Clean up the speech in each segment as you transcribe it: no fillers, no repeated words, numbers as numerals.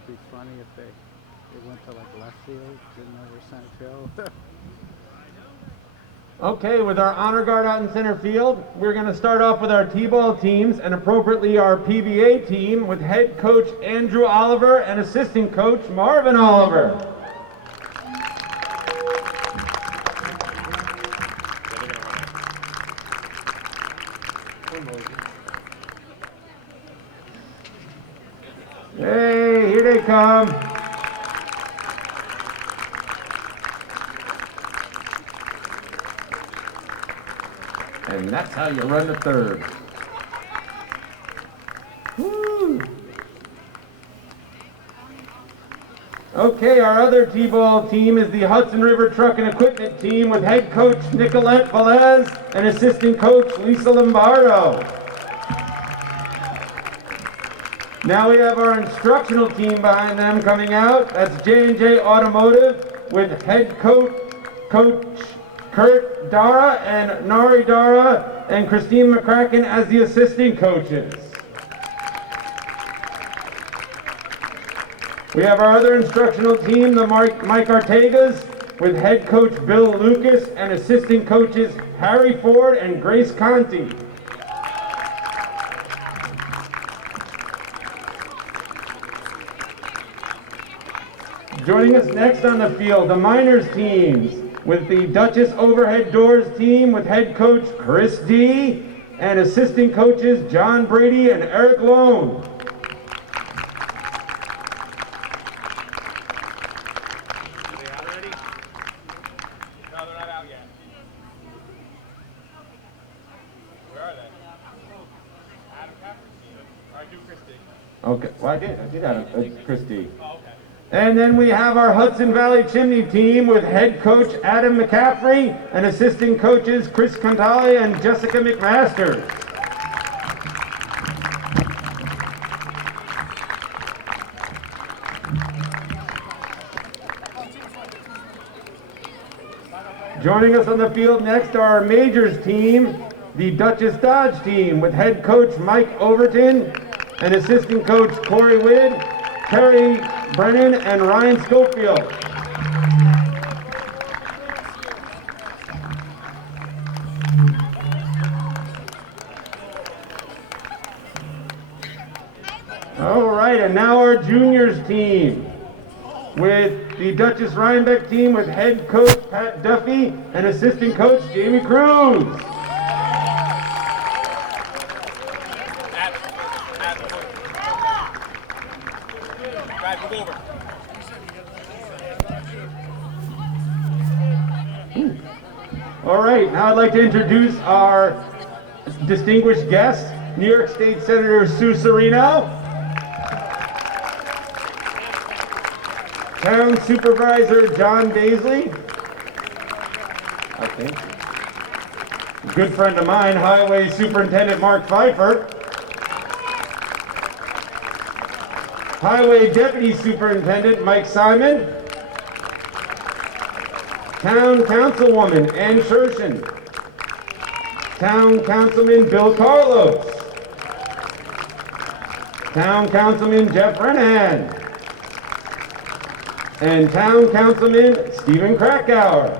that be funny if they went to like left field, didn't over center field? Okay, with our honor guard out in center field, we're going to start off with our T-ball teams, and appropriately our PBA team with head coach Andrew Oliver and assistant coach Marvin Oliver. Hey, here they come. And that's how you run the third. Woo. Okay, our other T-ball team is the Hudson River Truck and Equipment team with head coach Nicolette Velez and assistant coach Lisa Lombardo. Now we have our instructional team behind them coming out. That's J&J Automotive with head coach Kurt Dara and Nari Dara and Christine McCracken as the assistant coaches. We have our other instructional team, the Mike Artegas, with head coach Bill Lucas and assistant coaches Harry Ford and Grace Conti. Joining us next on the field, the minors teams, with the Duchess Overhead Doors team with head coach Chris D and assistant coaches John Brady and Eric Lone. Are they out already? No, they're not out yet. Where are they? Adam Capper? Or I do Christie. Okay, well I did Adam, Chris D. Oh, okay. And then we have our Hudson Valley Chimney team with head coach Adam McCaffrey and assistant coaches Chris Cantale and Jessica McMasters. Joining us on the field next are our majors team, the Duchess Dodge team with head coach Mike Overton and assistant coach Corey Widd, Terry Brennan, and Ryan Schofield. All right, and now our juniors team with the Duchess Rhinebeck team with head coach Pat Duffy and assistant coach Jamie Cruz. All right, now I'd like to introduce our distinguished guest, New York State Senator Sue Serino, Town Supervisor John Daisley, okay, good friend of mine, Highway Superintendent Mark Pfeiffer, Highway Deputy Superintendent Mike Simon, Town Councilwoman Ann Shershin, Town Councilman Bill Carlos, Town Councilman Jeff Renahan, and Town Councilman Stephen Krakauer.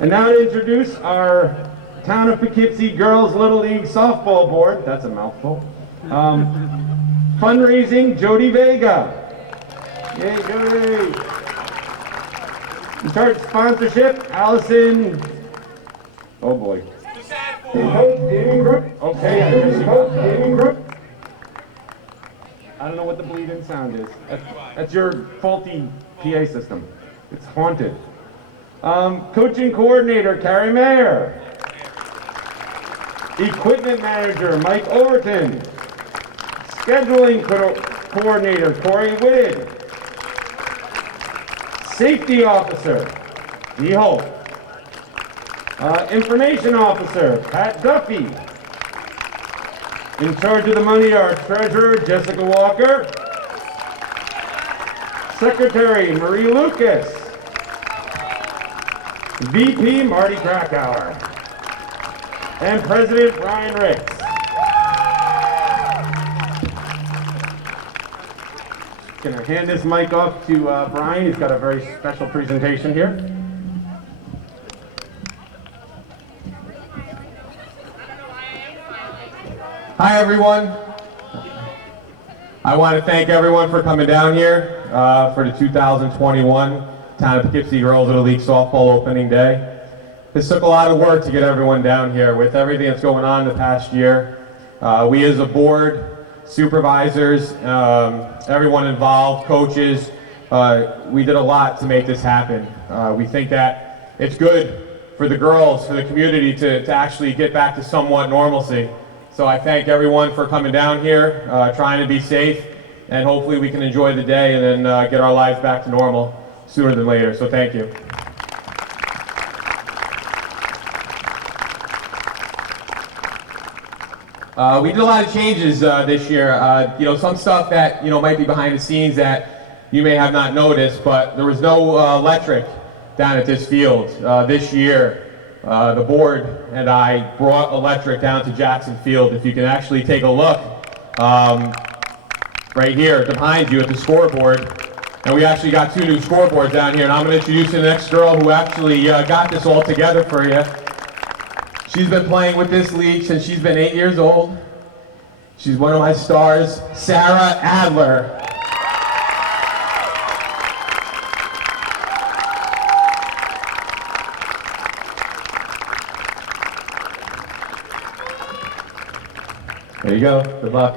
And now to introduce our Town of Poughkeepsie Girls Little League Softball Board, that's a mouthful, fundraising Jody Vega. Yay, Jody! In charge of sponsorship, Allison, oh boy. Okay, I don't know what the bleed-in sound is. That's your faulty PA system. It's haunted. Coaching coordinator, Carrie Mayer. Equipment manager, Mike Overton. Scheduling coordinator, Corey Widd. Safety officer, Dee Holt. Information officer, Pat Duffy. In charge of the money, our treasurer, Jessica Walker. Secretary, Marie Lucas. VP, Marty Krakauer. And President, Brian Ricks. Gonna hand this mic off to Brian. He's got a very special presentation here. Hi everyone. I want to thank everyone for coming down here for the 2021 Town of Poughkeepsie Girls Little League Softball Opening Day. This took a lot of work to get everyone down here with everything that's going on the past year. We as a board, supervisors, everyone involved, coaches, we did a lot to make this happen. We think that it's good for the girls, for the community to actually get back to somewhat normalcy. So I thank everyone for coming down here, trying to be safe, and hopefully we can enjoy the day and then get our lives back to normal sooner than later. So thank you. We did a lot of changes this year. Some stuff that might be behind the scenes that you may have not noticed, but there was no electric down at this field this year. The board and I brought electric down to Jackson Field. If you can actually take a look right here behind you at the scoreboard, and we actually got 2 new scoreboards down here, and I'm going to introduce you to the next girl who actually got this all together for you. She's been playing with this league since she's been 8 years old. She's one of my stars, Sarah Adler. There you go. Good luck.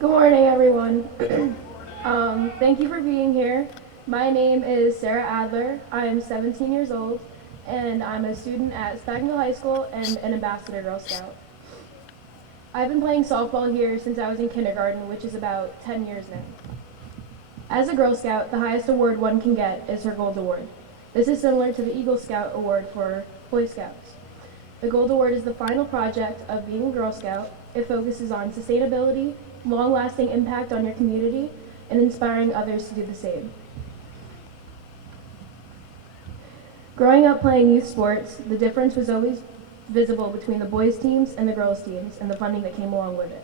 Good morning, everyone. Thank you for being here. My name is Sarah Adler. I am 17 years old, and I'm a student at Spagnville High School and an Ambassador Girl Scout. I've been playing softball here since I was in kindergarten, which is about 10 years now. As a Girl Scout, the highest award one can get is her Gold Award. This is similar to the Eagle Scout Award for Boy Scouts. The Gold Award is the final project of being a Girl Scout. It focuses on sustainability, long-lasting impact on your community, and inspiring others to do the same. Growing up playing youth sports, the difference was always visible between the boys' teams and the girls' teams and the funding that came along with it.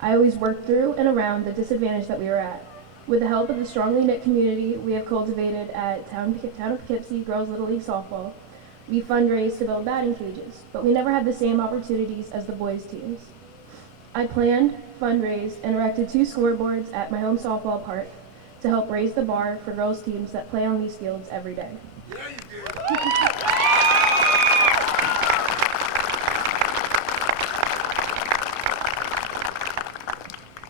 I always worked through and around the disadvantage that we were at. With the help of the strongly knit community we have cultivated at Town of Poughkeepsie Girls Little League Softball, we fundraised to build batting cages, but we never had the same opportunities as the boys' teams. I planned, fundraised, and erected 2 scoreboards at my home softball park to help raise the bar for girls' teams that play on these fields every day.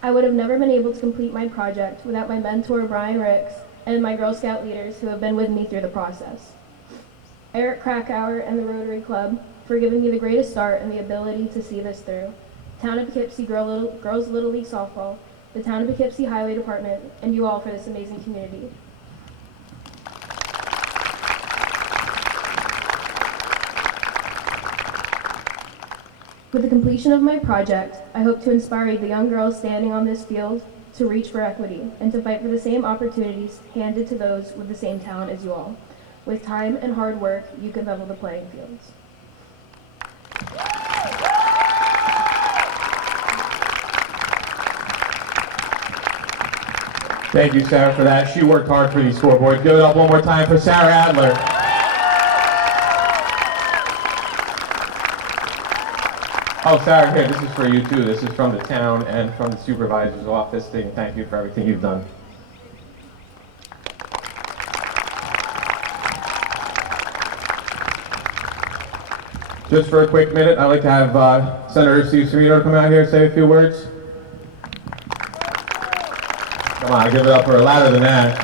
I would have never been able to complete my project without my mentor, Brian Ricks, and my Girl Scout leaders who have been with me through the process. Eric Krakauer and the Rotary Club for giving me the greatest start and the ability to see this through. Town of Poughkeepsie Girls Little League Softball, the Town of Poughkeepsie Highway Department, and you all for this amazing community. With the completion of my project, I hope to inspire the young girls standing on this field to reach for equity and to fight for the same opportunities handed to those with the same talent as you all. With time and hard work, you can level the playing fields. Thank you, Sarah, for that. She worked hard for these scoreboards. Give it up one more time for Sarah Adler. Oh, Sarah, here, this is for you too. This is from the town and from the supervisor's office. Thank you for everything you've done. Just for a quick minute, I'd like to have Senator Steve Serino come out here and say a few words. Come on, give it up for her. Louder than that.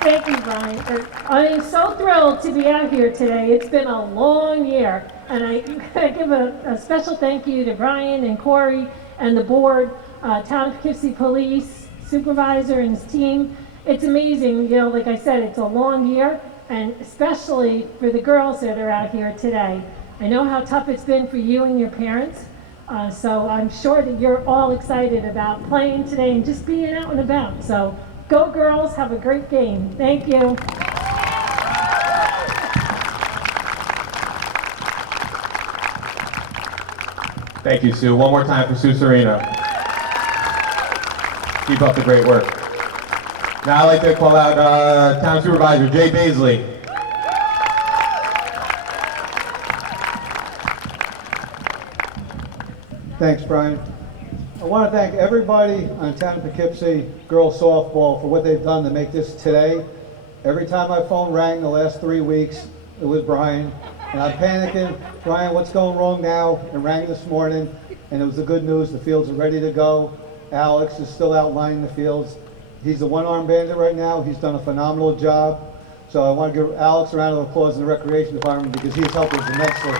Thank you, Brian. I am so thrilled to be out here today. It's been a long year, and I give a special thank you to Brian and Corey and the board, Town of Poughkeepsie Police, supervisor and his team. It's amazing, like I said, it's a long year, and especially for the girls that are out here today. I know how tough it's been for you and your parents, so I'm sure that you're all excited about playing today and just being out and about. So go girls, have a great game. Thank you. Thank you, Sue. One more time for Sue Serena. Keep up the great work. Now I'd like to call out Town Supervisor Jay Baisley. Thanks, Brian. I want to thank everybody on Town of Poughkeepsie girls softball for what they've done to make this today. Every time my phone rang the last 3 weeks, it was Brian. And I'm panicking, Brian, what's going wrong now? It rang this morning, and it was the good news. The fields are ready to go. Alex is still outlining the fields. He's the one-arm bandit right now. He's done a phenomenal job. So I want to give Alex a round of applause in the Recreation Department because he's helped us immensely.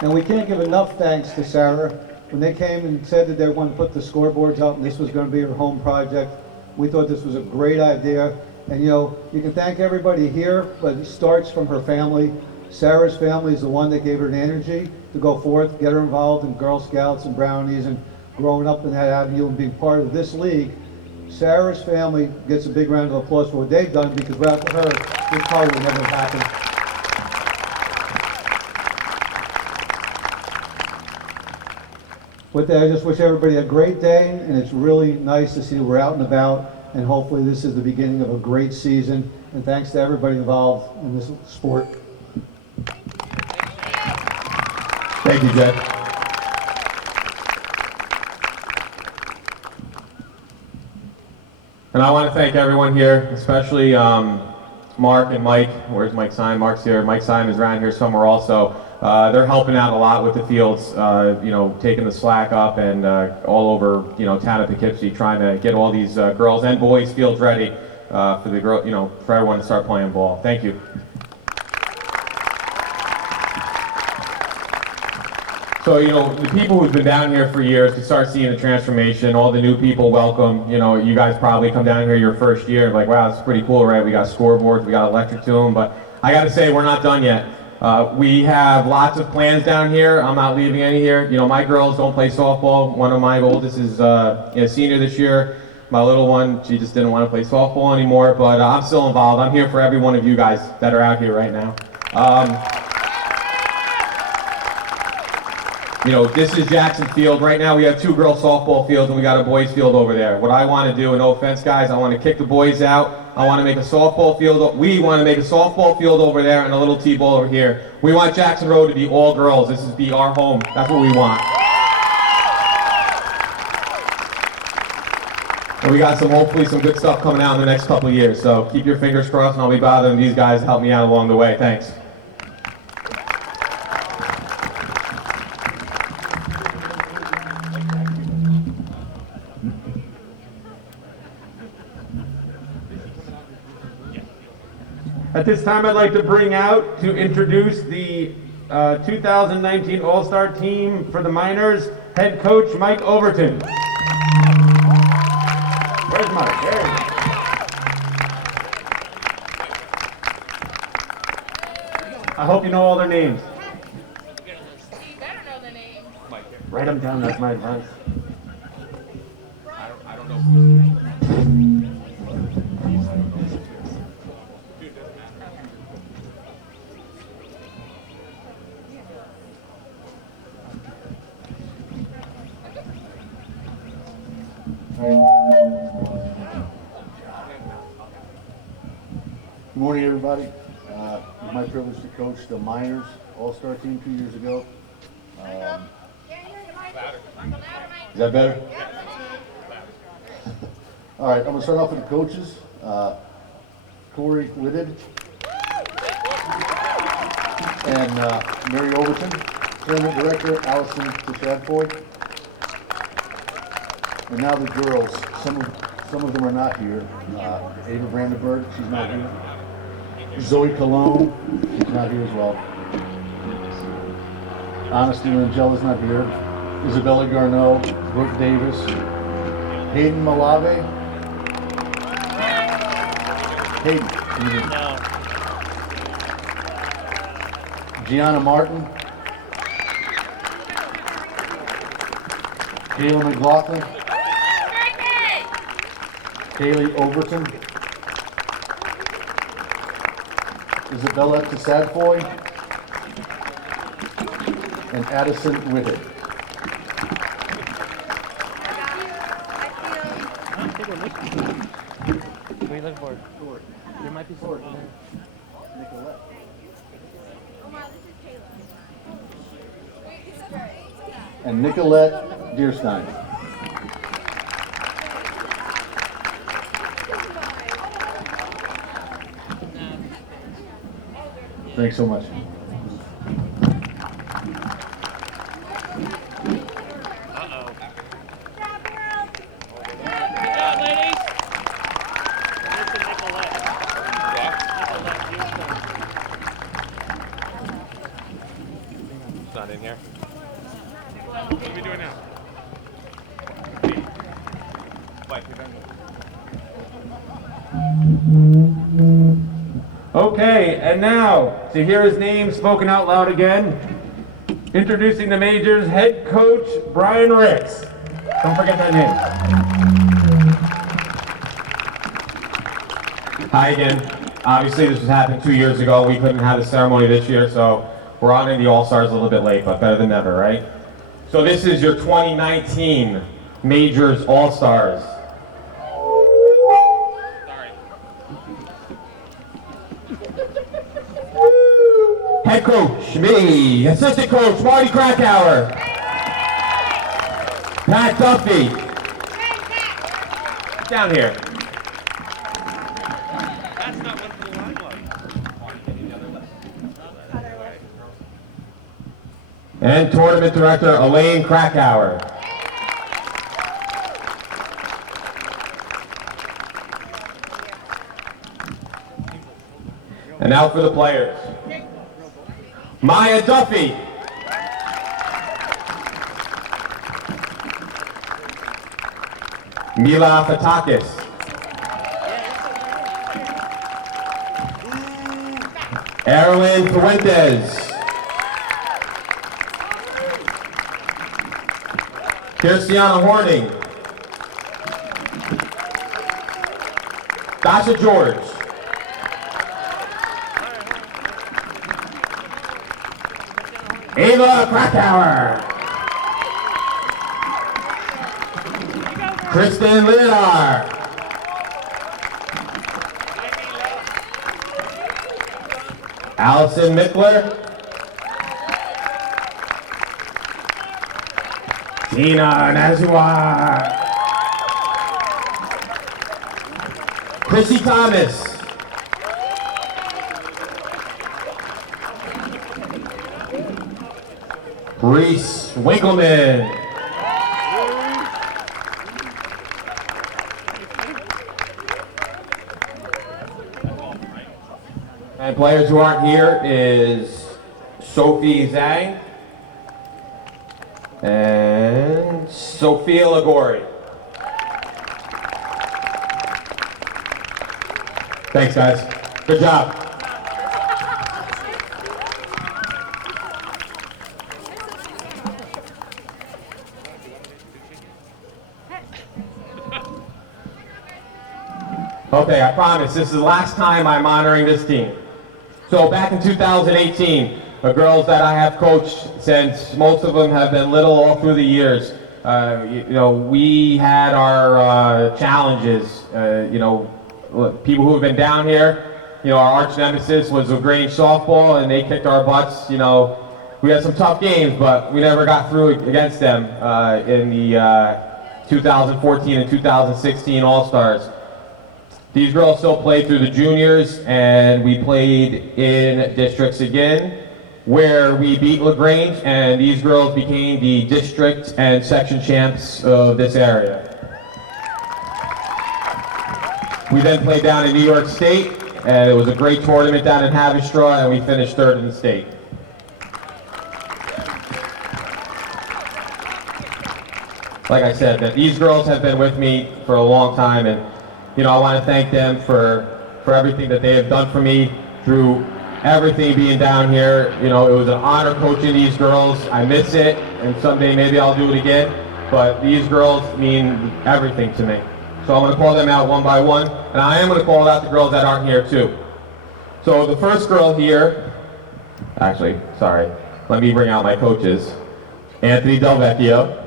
And we can't give enough thanks to Sarah. When they came and said that they wanted to put the scoreboards up and this was going to be her home project, we thought this was a great idea. And you know, you can thank everybody here, but it starts from her family. Sarah's family is the one that gave her the energy to go forth, get her involved in Girl Scouts and Brownies and growing up in that avenue and being part of this league. Sarah's family gets a big round of applause for what they've done because without her, this probably would never happen. With that, I just wish everybody a great day, and it's really nice to see we're out and about, and hopefully this is the beginning of a great season. And thanks to everybody involved in this sport. Thank you, Jed. And I want to thank everyone here, especially Mark and Mike. Where's Mike Simon? Mark's here. Mike Simon's around here somewhere also. They're helping out a lot with the fields, you know, taking the slack up and all over, you know, town of Poughkeepsie, trying to get all these girls and boys fields ready for the girl, you know, for everyone to start playing ball. Thank you. So, you know, the people who've been down here for years to start seeing the transformation, all the new people, welcome. You know, you guys probably come down here your first year, like, wow, it's pretty cool, right? We got scoreboards, we got electric to them, but I got to say, we're not done yet. We have lots of plans down here. I'm not leaving any here. You know, my girls don't play softball. One of my oldest is a senior this year. My little one, she just didn't want to play softball anymore, but I'm still involved. I'm here for every one of you guys that are out here right now. You know, this is Jackson Field. Right now we have 2 girls softball fields and we got a boys field over there. What I want to do, and no offense guys, I want to kick the boys out. I want to make a softball field. We want to make a softball field over there and a little T-ball over here. We want Jackson Road to be all girls. This is be our home. That's what we want. And we got hopefully some good stuff coming out in the next couple of years. So keep your fingers crossed and I'll be bothering these guys to help me out along the way. Thanks. At this time, I'd like to bring out to introduce the 2019 All-Star team for the minors, head coach Mike Overton. Where's Mike? There he is. I hope you know all their names. You better know the names. Write them down, that's my advice. I don't know. Good morning, everybody. It's my privilege to coach the minors all-star team 2 years ago. Is that better? All right, I'm going to start off with the coaches. Corey Whitted and Mary Overton. Tournament director Allison Tishadfoy. And now the girls. Some of them are not here. Ava Brandenburg, she's not here. Zoe Cologne, she's not here as well. Honesty Rangela's not here. Isabella Garneau, Brooke Davis, Hayden Malave. Hayden, can you hear me? No. Gianna Martin. Kayla McLaughlin. Kaylee Overton. Isabella Tasadfoy, and Addison Whitted. What are you looking for? There might be sword. Nicolette. And Nicolette Deerstein. Thanks so much. It's not in here. What are we doing now? Mike, you're done. Okay, and now, to hear his name spoken out loud again, introducing the Majors head coach, Brian Ricks. Don't forget that name. Hi again. Obviously, this was happening 2 years ago. We couldn't have the ceremony this year, so we're on in the All-Stars a little bit late, but better than never, right? So this is your 2019 Majors All-Stars. Head coach, me. Assistant coach, Marty Krakauer. Pat Duffy. Down here. That's not one for the limelight. And tournament director, Elaine Krakauer. And now for the players. Maya Duffy. Mila Fatakis. Erwin Fuentes. Kirstiana Horning. Dasha George. Ava Krakauer. Kristen Lidar. Allison Mickler. Tina Nazua. Chrissy Thomas. Reese Winkleman. And players who aren't here is Sophie Zhang and Sophia Lagori. Thanks, guys. Good job. Okay, I promise this is the last time I'm honoring this team. So back in 2018, the girls that I have coached since, most of them have been little all through the years. We had our challenges. People who have been down here, our arch nemesis was the Grange softball, and they kicked our butts. We had some tough games, but we never got through against them in the 2014 and 2016 All-Stars. These girls still played through the juniors, and we played in districts again, where we beat LaGrange, and these girls became the district and section champs of this area. We then played down in New York State, and it was a great tournament down in Haverstraw, and we finished third in the state. Like I said, these girls have been with me for a long time, and I want to thank them for everything that they have done for me through everything being down here. It was an honor coaching these girls. I miss it, and someday maybe I'll do it again, but these girls mean everything to me. So I'm going to call them out one by one, and I am going to call out the girls that aren't here too. So the first girl here, actually, sorry, let me bring out my coaches. Anthony Delvecchio.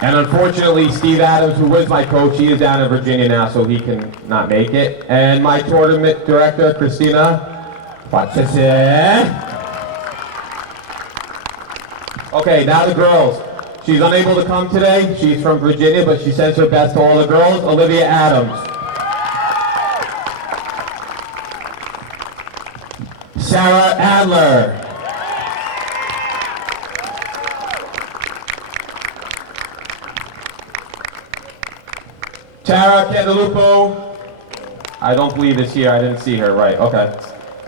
And unfortunately, Steve Adams, who was my coach, he is down in Virginia now, so he can not make it. And my tournament director, Christina. Okay, now the girls. She's unable to come today. She's from Virginia, but she sends her best to all the girls. Olivia Adams. Sarah Adler. Tara Candelupo, I don't believe is here. I didn't see her. Right, okay.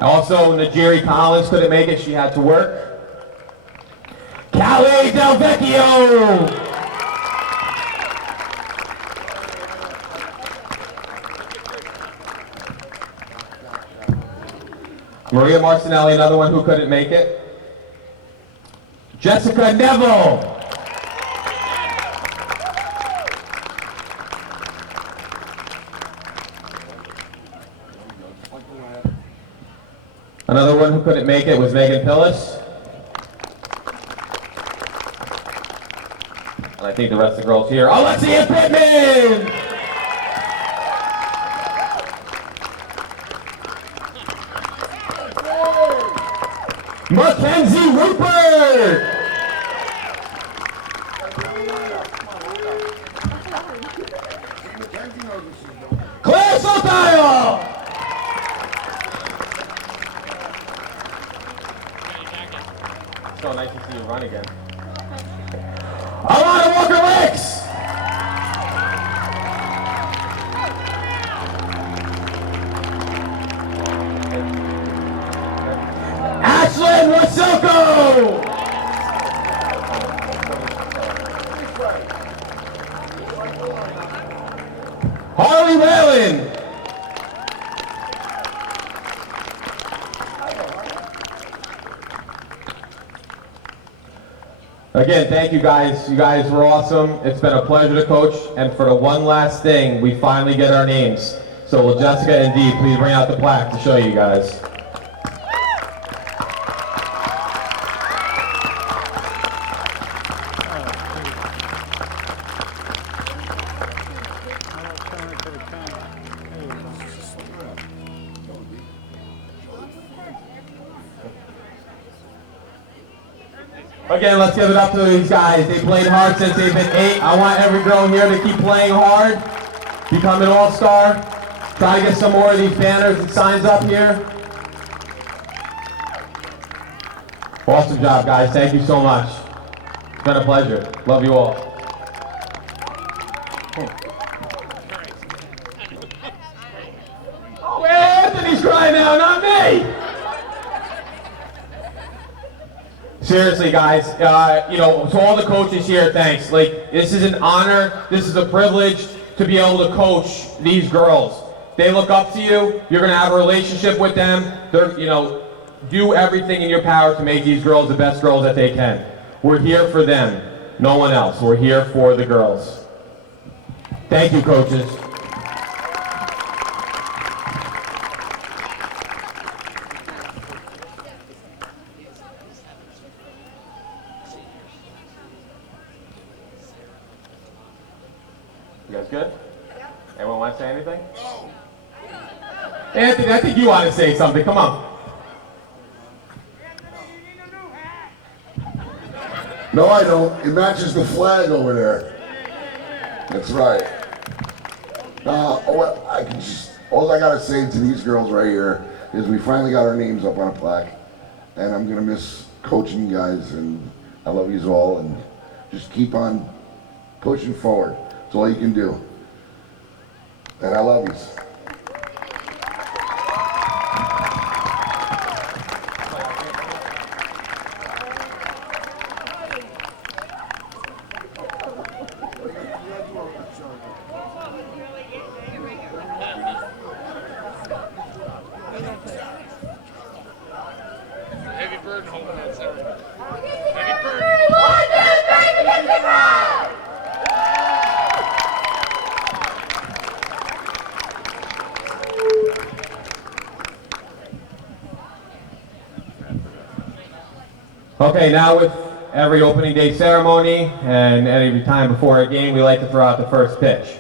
Also, Najiri Collins couldn't make it. She had to work. Callie Delvecchio. Maria Marcinelli, another one who couldn't make it. Jessica Neville. Another one who couldn't make it was Megan Pillis. And I think the rest of the girls here. Alexia Pittman! Mackenzie Rupert! Claire Sotayo! So nice to see you run again. Alana Walker-Wicks! Ashlyn Wasilko! Harley Whalen! Again, thank you guys. You guys were awesome. It's been a pleasure to coach. And for the one last thing, we finally get our names. So will Jessica and Dee please bring out the plaque to show you guys. Again, let's give it up to these guys. They played hard since they've been 8. I want every girl here to keep playing hard, become an all-star. Try to get some more of these banners and signs up here. Awesome job, guys. Thank you so much. It's been a pleasure. Love you all. Oh, Anthony's crying now, not me! Seriously, guys, you know, to all the coaches here, thanks. Like, this is an honor, this is a privilege to be able to coach these girls. They look up to you, you're gonna have a relationship with them. They're, you know, do everything in your power to make these girls the best girls that they can. We're here for them, no one else. We're here for the girls. Thank you, coaches. You guys good? Anyone want to say anything? No. Anthony, I think you want to say something. Come on. No, I don't. It matches the flag over there. That's right. All I gotta say to these girls right here is we finally got our names up on a plaque, and I'm gonna miss coaching you guys, and I love you all, and just keep on pushing forward. That's all you can do. And I love you. Heavy burden holding that center. Heavy burden. Okay, now with every opening day ceremony and every time before a game, we like to throw out the first pitch.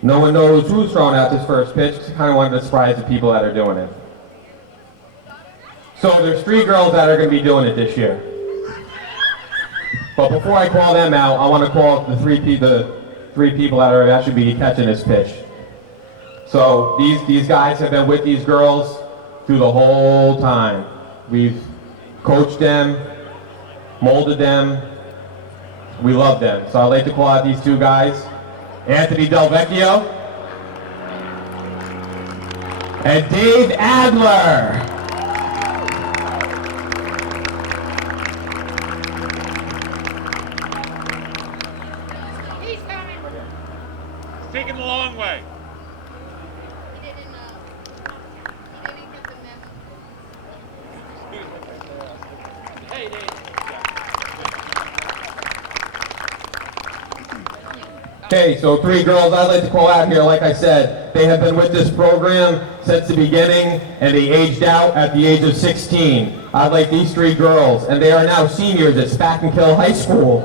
No one knows who's throwing out this first pitch. Kind of wanted to surprise the people that are doing it. So there's 3 girls that are going to be doing it this year. But before I call them out, I want to call the three people that are actually be catching this pitch. So these guys have been with these girls through the whole time. We've coached them, molded them. We love them. So I'd like to call out these 2 guys, Anthony Del Vecchio and Dave Adler. He's coming. It's taking the long way. He didn't get the memo. Hey, Dave. Okay, so 3 girls I'd like to call out here. Like I said, they have been with this program since the beginning, and they aged out at the age of 16. I'd like these 3 girls, and they are now seniors at Spackenkill High School.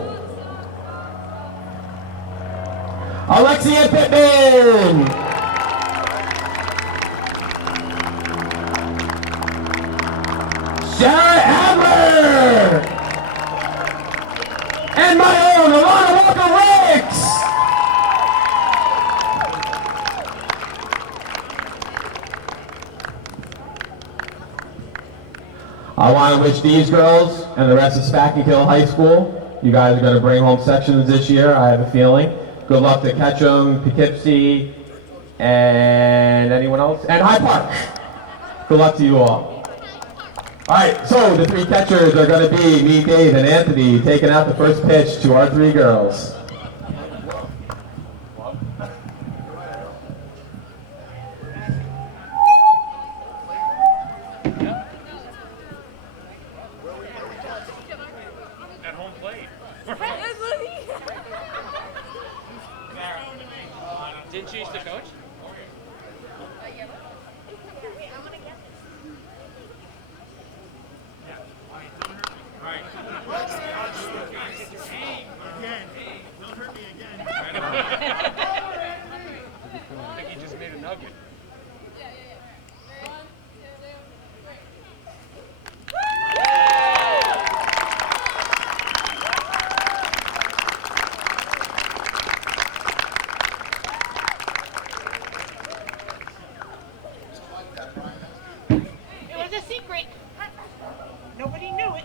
Alexia Pittman! Sarah Adler! And my own Alana Walker-Ricks! I want to wish these girls and the rest of Spackenkill High School, you guys are going to bring home sections this year, I have a feeling. Good luck to Ketchum, Poughkeepsie, and anyone else? And High Park. Good luck to you all. All right, so the 3 catchers are going to be me, Dave, and Anthony taking out the first pitch to our 3 girls. At home plate. Didn't she used to coach? I think he just made a nugget. It was a secret. Nobody knew it.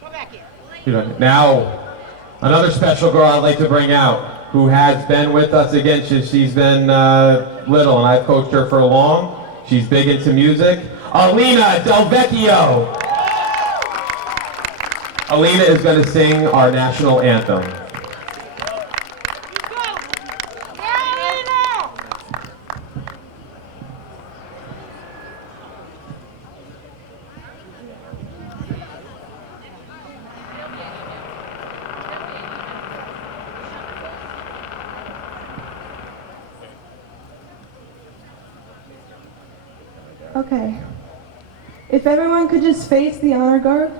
Go back here. Now, another special girl I'd like to bring out, who has been with us again. She's been little, and I've coached her for long. She's big into music. Alina Del Vecchio. Alina is going to sing our national anthem. Okay. If everyone could just face the honor guard.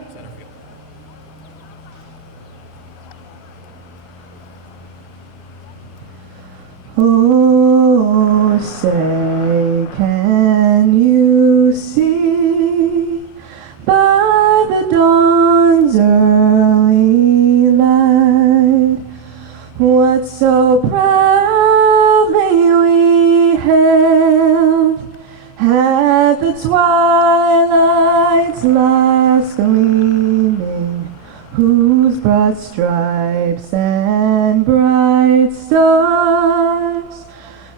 Oh, say, can you see by the dawn's early light what so proudly we hailed at the twilight's last gleaming, whose broad stripes and bright stars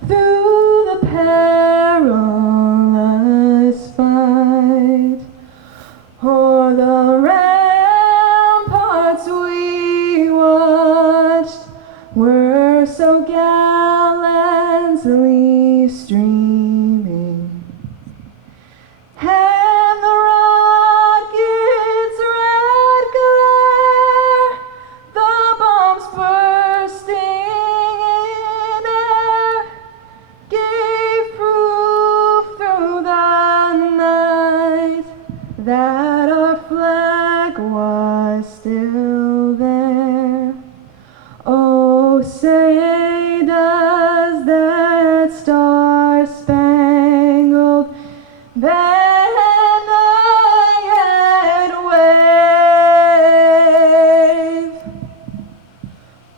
through the perilous fight o'er the ramparts we watched were so gallantly streaming. And the rocket's red glare, the bombs bursting in air, gave proof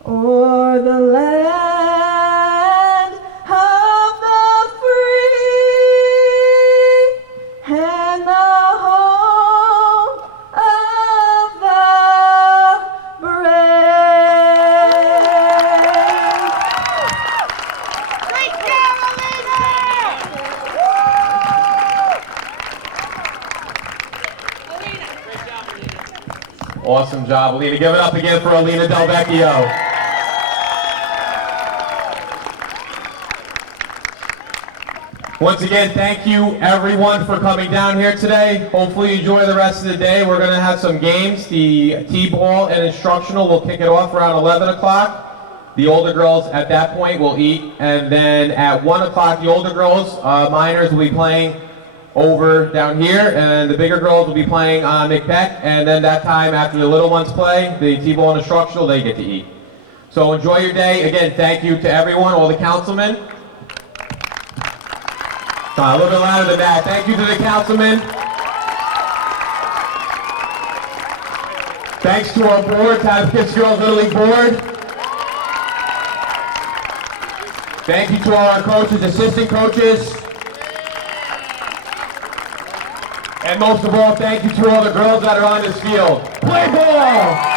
o'er the land of the free and the home of the brave. Great job, Alina! Alina. Great job, Alina. Awesome job, Alina. Give it up again for Alina Del Vecchio. Once again, thank you everyone for coming down here today. Hopefully you enjoy the rest of the day. We're going to have some games. The T-ball and instructional will kick it off around 11 o'clock. The older girls at that point will eat. And then at 1 o'clock, the older girls, minors, will be playing over down here. And the bigger girls will be playing on McBeck. And then that time, after the little ones play, the T-ball and instructional, they get to eat. So enjoy your day. Again, thank you to everyone, all the councilmen. A little bit louder than that. Thank you to the councilmen. Thanks to our board, Town of Poughkeepsie Girls Little League Board. Thank you to all our coaches, assistant coaches. And most of all, thank you to all the girls that are on this field. Play ball!